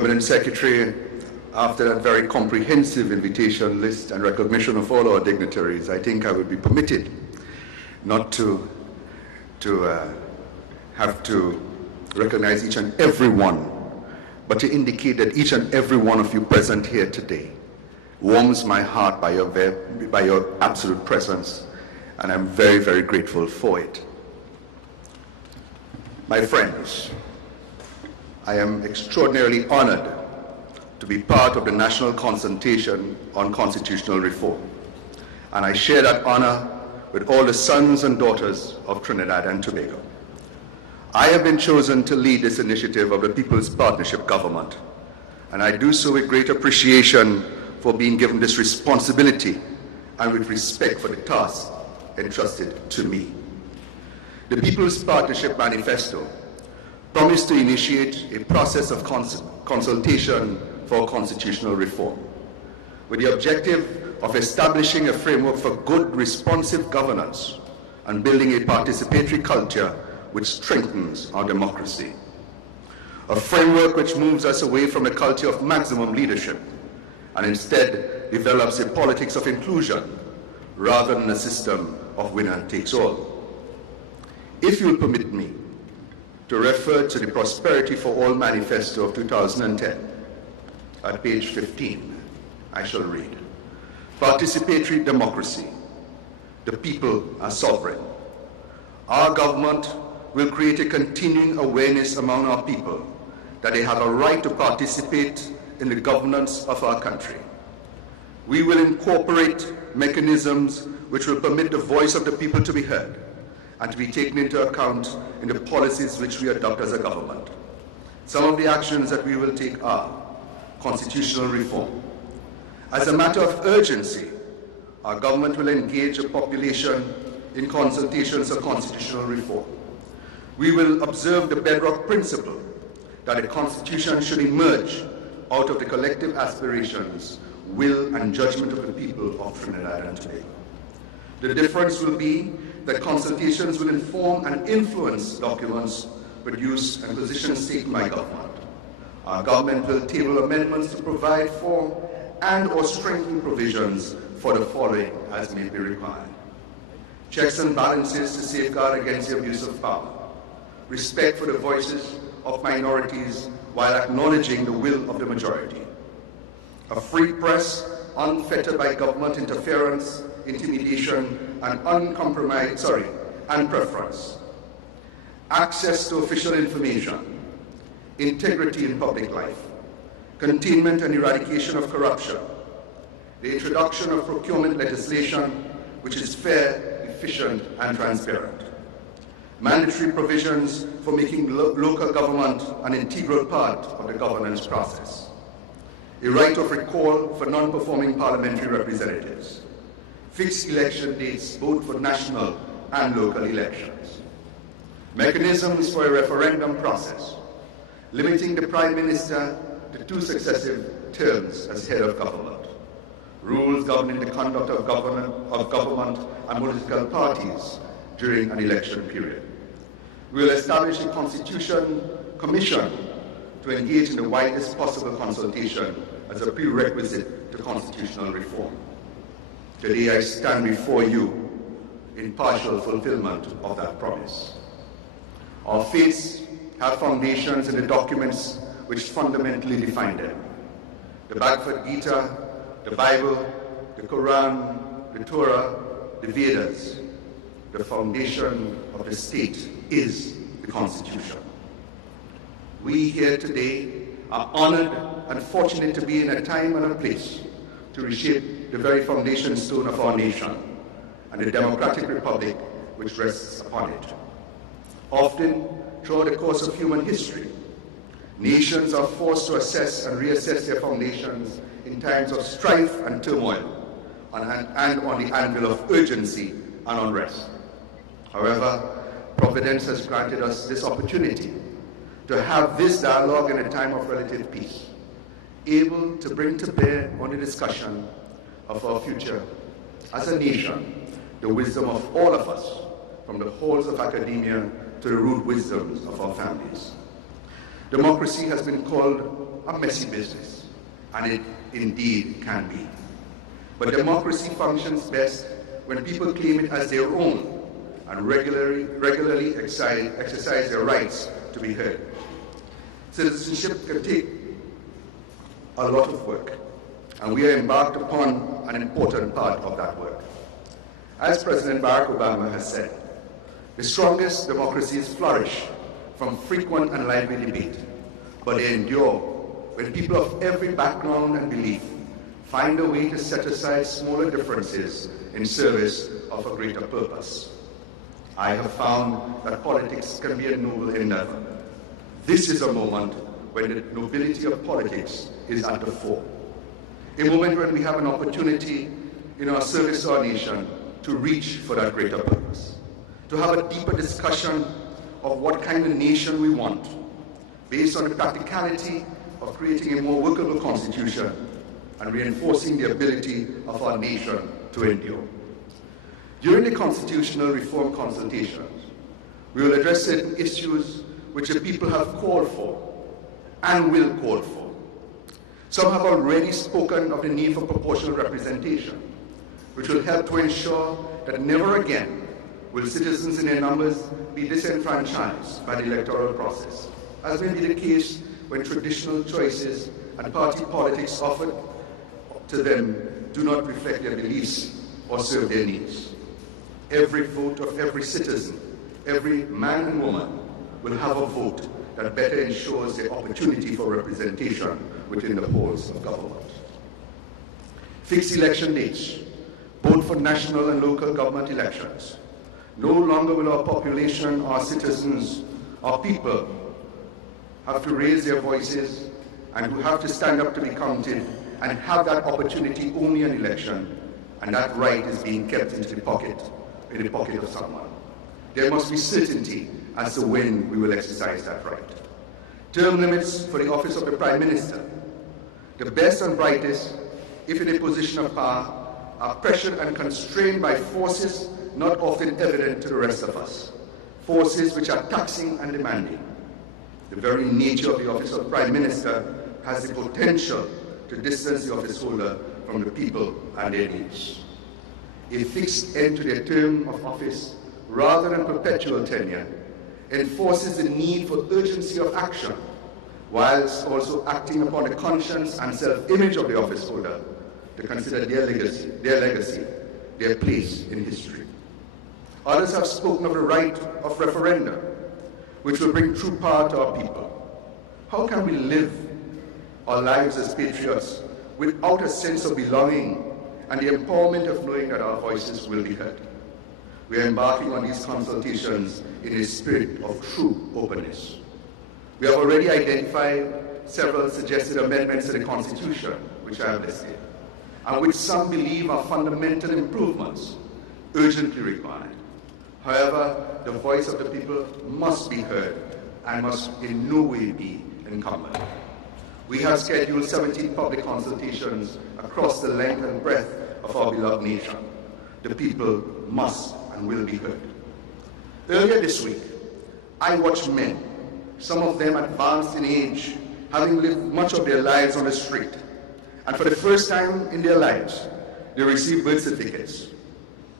Permanent Secretary, after that very comprehensive invitation list and recognition of all our dignitaries, I think I would be permitted not to have to recognize each and every one, but to indicate that each and every one of you present here today warms my heart by your absolute presence, and I'm very, very grateful for it. My friends, I am extraordinarily honored to be part of the National Consultation on Constitutional Reform, and I share that honor with all the sons and daughters of Trinidad and Tobago. I have been chosen to lead this initiative of the People's Partnership Government, and I do so with great appreciation for being given this responsibility and with respect for the task entrusted to me. The People's Partnership Manifesto promised to initiate a process of consultation for constitutional reform, with the objective of establishing a framework for good, responsive governance and building a participatory culture which strengthens our democracy. A framework which moves us away from a culture of maximum leadership and instead develops a politics of inclusion rather than a system of winner takes all. If you'll permit me to refer to the Prosperity for All Manifesto of 2010, at page 15, I shall read: participatory democracy. The people are sovereign. Our government will create a continuing awareness among our people that they have a right to participate in the governance of our country. We will incorporate mechanisms which will permit the voice of the people to be heard and to be taken into account in the policies which we adopt as a government. Some of the actions that we will take are constitutional reform. As a matter of urgency, our government will engage the population in consultations on constitutional reform. We will observe the bedrock principle that a constitution should emerge out of the collective aspirations, will, and judgment of the people of Trinidad and Tobago. The difference will be that consultations will inform and influence documents produced and positions taken by government. Our government will table amendments to provide for and or strengthen provisions for the following as may be required: checks and balances to safeguard against the abuse of power, respect for the voices of minorities while acknowledging the will of the majority, a free press unfettered by government interference, intimidation, and preference, access to official information, integrity in public life, containment and eradication of corruption, the introduction of procurement legislation which is fair, efficient, and transparent, mandatory provisions for making local government an integral part of the governance process, a right of recall for non-performing parliamentary representatives, fixed election dates both for national and local elections, mechanisms for a referendum process, limiting the Prime Minister to 2 successive terms as head of government, rules governing the conduct of government and political parties during an election period. We will establish a Constitution Commission to engage in the widest possible consultation as a prerequisite to constitutional reform. Today I stand before you in partial fulfillment of that promise. Our faiths have foundations in the documents which fundamentally define them: the Bhagavad Gita, the Bible, the Quran, the Torah, the Vedas. The foundation of the state is the Constitution. We here today are honored and fortunate to be in a time and a place to reshape the very foundation stone of our nation and the democratic republic which rests upon it. Often, throughout the course of human history, nations are forced to assess and reassess their foundations in times of strife and turmoil and on the anvil of urgency and unrest. However, Providence has granted us this opportunity to have this dialogue in a time of relative peace, able to bring to bear on the discussion of our future as a nation, the wisdom of all of us, from the halls of academia to the root wisdoms of our families. Democracy has been called a messy business, and it indeed can be. But democracy functions best when people claim it as their own and regularly exercise their rights to be heard. Citizenship can take a lot of work, and we are embarked upon an important part of that work. As President Barack Obama has said, the strongest democracies flourish from frequent and lively debate, but they endure when people of every background and belief find a way to set aside smaller differences in service of a greater purpose. I have found that politics can be a noble endeavor. This is a moment when the nobility of politics is at the fore. A moment when we have an opportunity in our service to our nation to reach for that greater purpose, to have a deeper discussion of what kind of nation we want, based on the practicality of creating a more workable constitution and reinforcing the ability of our nation to endure. During the constitutional reform consultations, we will address certain issues which the people have called for and will call for. Some have already spoken of the need for proportional representation, which will help to ensure that never again will citizens in their numbers be disenfranchised by the electoral process, as may be the case when traditional choices and party politics offered to them do not reflect their beliefs or serve their needs. Every vote of every citizen, every man and woman, will have a vote that better ensures the opportunity for representation within the halls of government. Fixed election dates, both for national and local government elections. No longer will our population, our citizens, our people have to raise their voices and who have to stand up to be counted and have that opportunity only in election, and that right is being kept in the pocket of someone. There must be certainty as to when we will exercise that right. Term limits for the office of the Prime Minister. The best and brightest, if in a position of power, are pressured and constrained by forces not often evident to the rest of us, forces which are taxing and demanding. The very nature of the office of Prime Minister has the potential to distance the office holder from the people and their needs. A fixed end to their term of office, rather than perpetual tenure, enforces the need for urgency of action, whilst also acting upon the conscience and self-image of the office holder to consider their legacy, their place in history. Others have spoken of the right of referendum, which will bring true power to our people. How can we live our lives as patriots without a sense of belonging and the empowerment of knowing that our voices will be heard? We are embarking on these consultations in a spirit of true openness. We have already identified several suggested amendments to the Constitution, which I have listed, and which some believe are fundamental improvements urgently required. However, the voice of the people must be heard and must in no way be encumbered. We have scheduled 17 public consultations across the length and breadth of our beloved nation. The people must and will be heard. Earlier this week, I watched men, some of them advanced in age, having lived much of their lives on the street, and for the first time in their lives, they received birth certificates.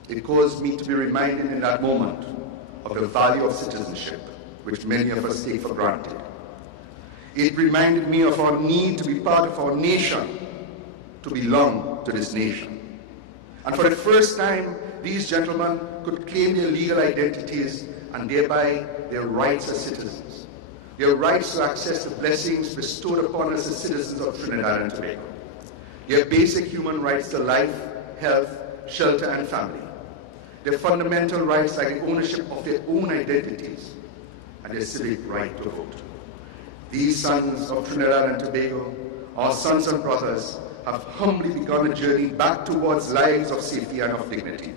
It caused me to be reminded in that moment of the value of citizenship, which many of us take for granted. It reminded me of our need to be part of our nation, to belong to this nation. And for the first time, these gentlemen could claim their legal identities and thereby their rights as citizens, their rights to access the blessings bestowed upon us as citizens of Trinidad and Tobago, their basic human rights to life, health, shelter, and family, their fundamental rights like the ownership of their own identities, and their civic right to vote. These sons of Trinidad and Tobago, our sons and brothers, have humbly begun a journey back towards lives of safety and of dignity.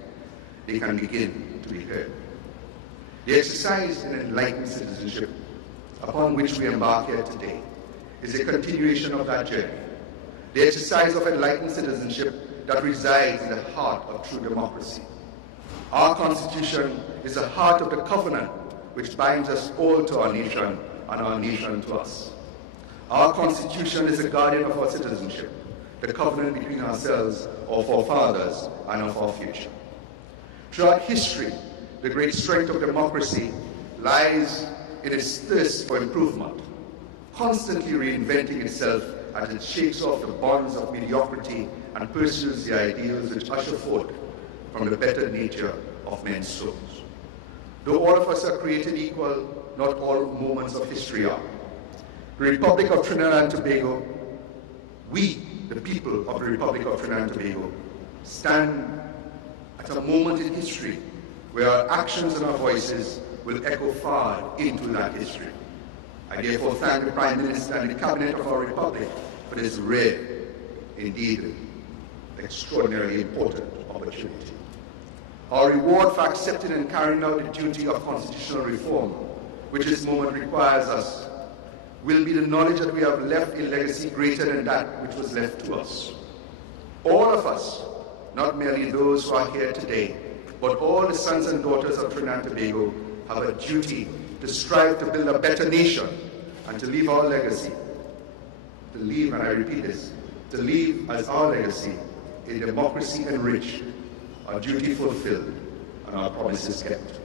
They can begin to be heard. The exercise in enlightened citizenship upon which we embark here today is a continuation of that journey. The exercise of enlightened citizenship that resides in the heart of true democracy. Our Constitution is the heart of the covenant which binds us all to our nation and our nation to us. Our Constitution is a guardian of our citizenship, the covenant between ourselves, of our fathers, and of our future. Throughout history, the great strength of democracy lies in its thirst for improvement, constantly reinventing itself as it shakes off the bonds of mediocrity and pursues the ideals which usher forth from the better nature of men's souls. Though all of us are created equal, not all moments of history are. The Republic of Trinidad and Tobago, we, the people of the Republic of Trinidad and Tobago, stand at a moment in history where our actions and our voices will echo far into that history. I therefore thank the Prime Minister and the Cabinet of our Republic for this rare, indeed extraordinarily important opportunity. Our reward for accepting and carrying out the duty of constitutional reform, which this moment requires us, will be the knowledge that we have left a legacy greater than that which was left to us. All of us, not merely those who are here today, but all the sons and daughters of Trinidad and Tobago have a duty to strive to build a better nation and to leave our legacy, to leave, and I repeat this, to leave as our legacy a democracy enriched, our duty fulfilled, and our promises kept.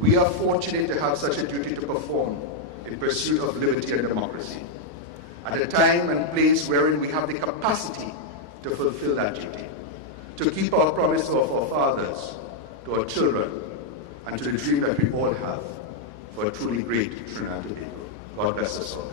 We are fortunate to have such a duty to perform in pursuit of liberty and democracy, at a time and place wherein we have the capacity to fulfill that duty, to keep our promise to our forefathers, to our children, and to the dream that we all have for a truly great Trinidad and Tobago. God bless us all.